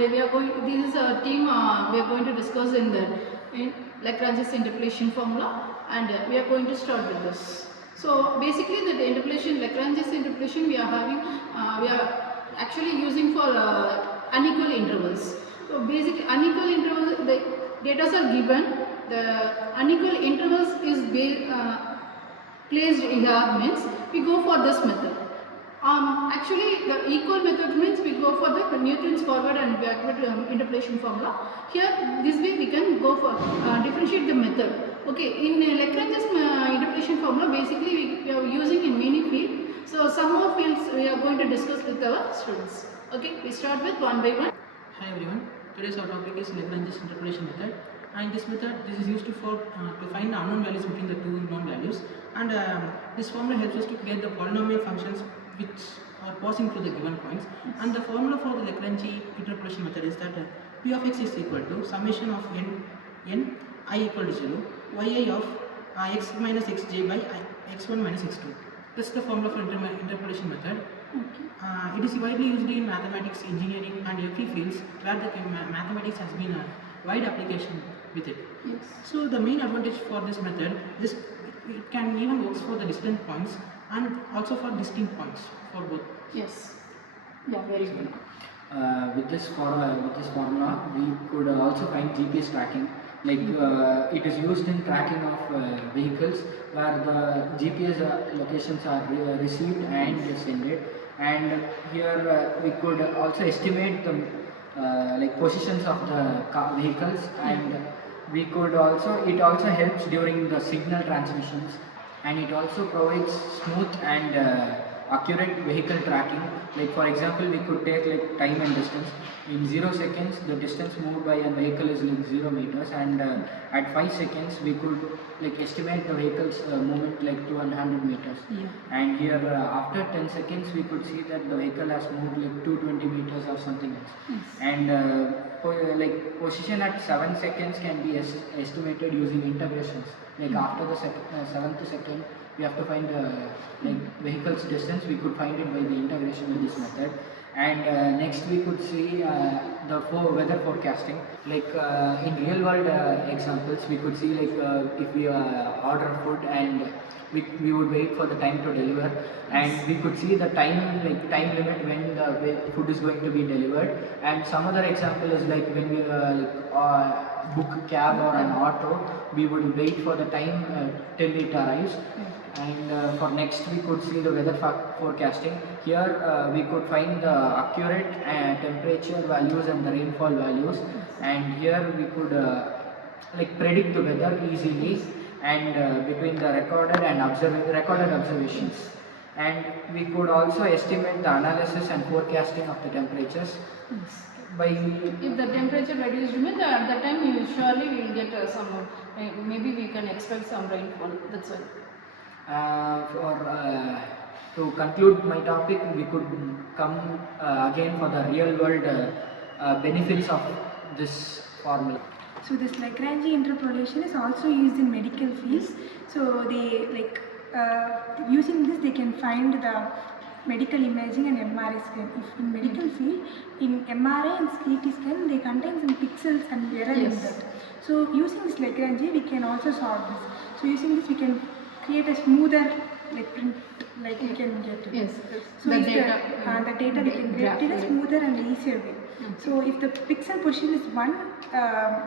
and we are going. This is a team. We are going to discuss in Lagrange's interpolation formula, and we are going to start with this. So basically, the interpolation, Lagrange's interpolation, we are having. We are actually using for unequal intervals. So basically, unequal intervals, the data are given. The unequal intervals is placed here means we go for this method. Actually, the equal method means we go for the Newton's forward and backward interpolation formula. Here, this way we can go for differentiate the method. Okay, in Lagrange's interpolation formula, basically we are using in many fields. So some more fields we are going to discuss with our students. Okay, we start with one by one. Hi everyone. Today's our topic is Lagrange's interpolation method. And this method, this is used to find the unknown values between the two known values. And this formula helps us to create the polynomial functions which are passing through the given points. And the formula for the Lagrange interpolation method is that p of x is equal to summation of n I equal to 0, yi of x minus xj by x1 minus x2. That's the formula for interpolation method. It is widely used in mathematics, engineering and every fields where the mathematics has been a wide application with it. Yes. So the main advantage for this method is it can even works for the distant points and also for distinct points for both. Yes. Yeah, very good. With this formula, we could also find GPS tracking. Like it is used in tracking of vehicles where the GPS locations are received and sent. And here we could also estimate the positions of the vehicles, and we could also, it also helps during the signal transmissions, and it also provides smooth and accurate vehicle tracking. Like for example, we could take like time and distance. In 0 seconds, the distance moved by a vehicle is like 0 meters, and at 5 seconds, we could like estimate the vehicle's movement like to 100 meters. Yeah. And here after 10 seconds, we could see that the vehicle has moved like 220 meters or something else. Yes. And like position at 7 seconds can be estimated using integrations. Like after the 7th second, we have to find like vehicle's distance. We could find it by the integration with this method. And next we could see the weather forecasting. Like in real world examples, we could see like if we order food and we would wait for the time to deliver, and we could see the time limit when the food is going to be delivered. And some other example is like when we book a cab or an auto, we would wait for the time till it arrives. And for next we could see the weather forecasting. Here we could find the accurate temperature values and the rainfall values, and here we could like predict the weather easily, and between the recorded observations. And we could also estimate the analysis and forecasting of the temperatures. Yes. By If the temperature reduced, means at that time you surely will get some maybe we can expect some rainfall. That's why. To conclude my topic, we could come again for the real world benefits of this formula. So this Lagrange interpolation is also used in medical fields. So they using this they can find the medical imaging and MRI scan. If in medical field, in MRI and CT scan, they contain some pixels and error in that. So using this Lagrange, we can also solve this. So using this, we can create a smoother print, like we can get it. Yes. So The if data, the data we can get it in a smoother and easier way. So if the pixel position is 1,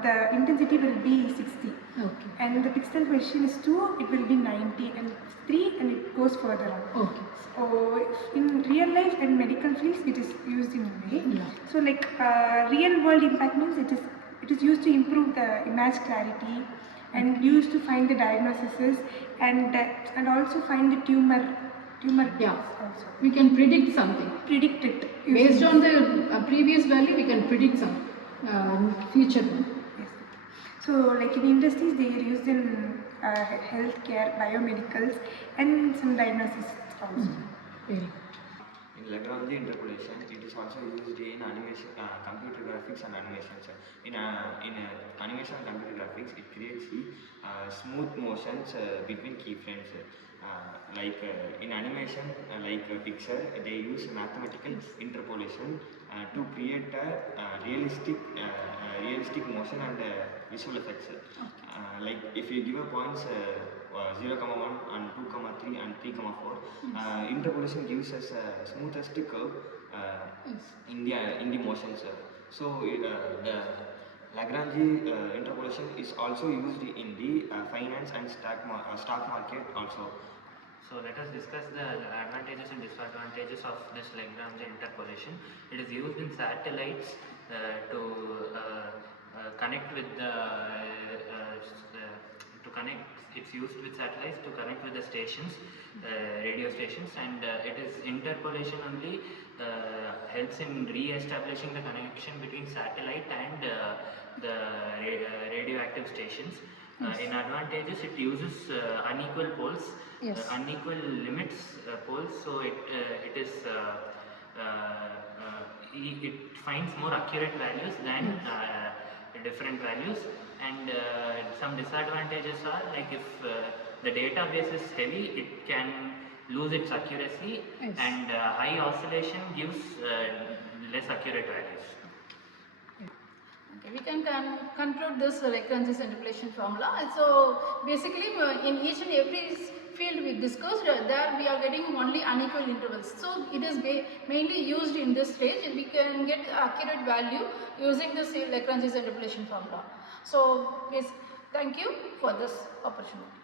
the intensity will be 60. Okay. And the pixel position is 2, it will be 90, and 3, and it goes further on. Okay. So in real life and medical fields, it is used in a way. Yeah. So like real world impact means it is used to improve the image clarity, and used to find the diagnoses, and also find the tumor. Yeah. Also. We can predict something. Predict it. Based on the previous value, we can predict some future one. Yes. So like in industries, they are used in healthcare, biomedicals, and some diagnosis also. Very good. In Lagrange interpolation, it is also used in animation, computer graphics and animations. In animation and computer graphics, it creates smooth motions between keyframes. In animation, like Pixar, they use mathematical interpolation to create a realistic motion and visual effects. Like if you give a points 0, 1 and 2, 3 and 3, 4, interpolation gives us a smoothest curve in the motions. So the Lagrange interpolation is also used in the finance and stock market also. So let us discuss the advantages and disadvantages of this Lagrange interpolation. It is used in satellites to connect with the it's used with satellites to connect with the stations, radio stations, and it is interpolation only helps in re-establishing the connection between satellite and the radioactive stations. In advantages, it uses unequal poles, unequal limits poles, so it finds more accurate values than different values. And some disadvantages are, like if the database is heavy, it can lose its accuracy, and high oscillation gives less accurate values. Okay, we can conclude this Lagrange's interpolation formula. So basically in each and every field we discussed, there we are getting only unequal intervals. So it is mainly used in this stage, and we can get accurate value using this Lagrange's interpolation formula. So yes, thank you for this opportunity.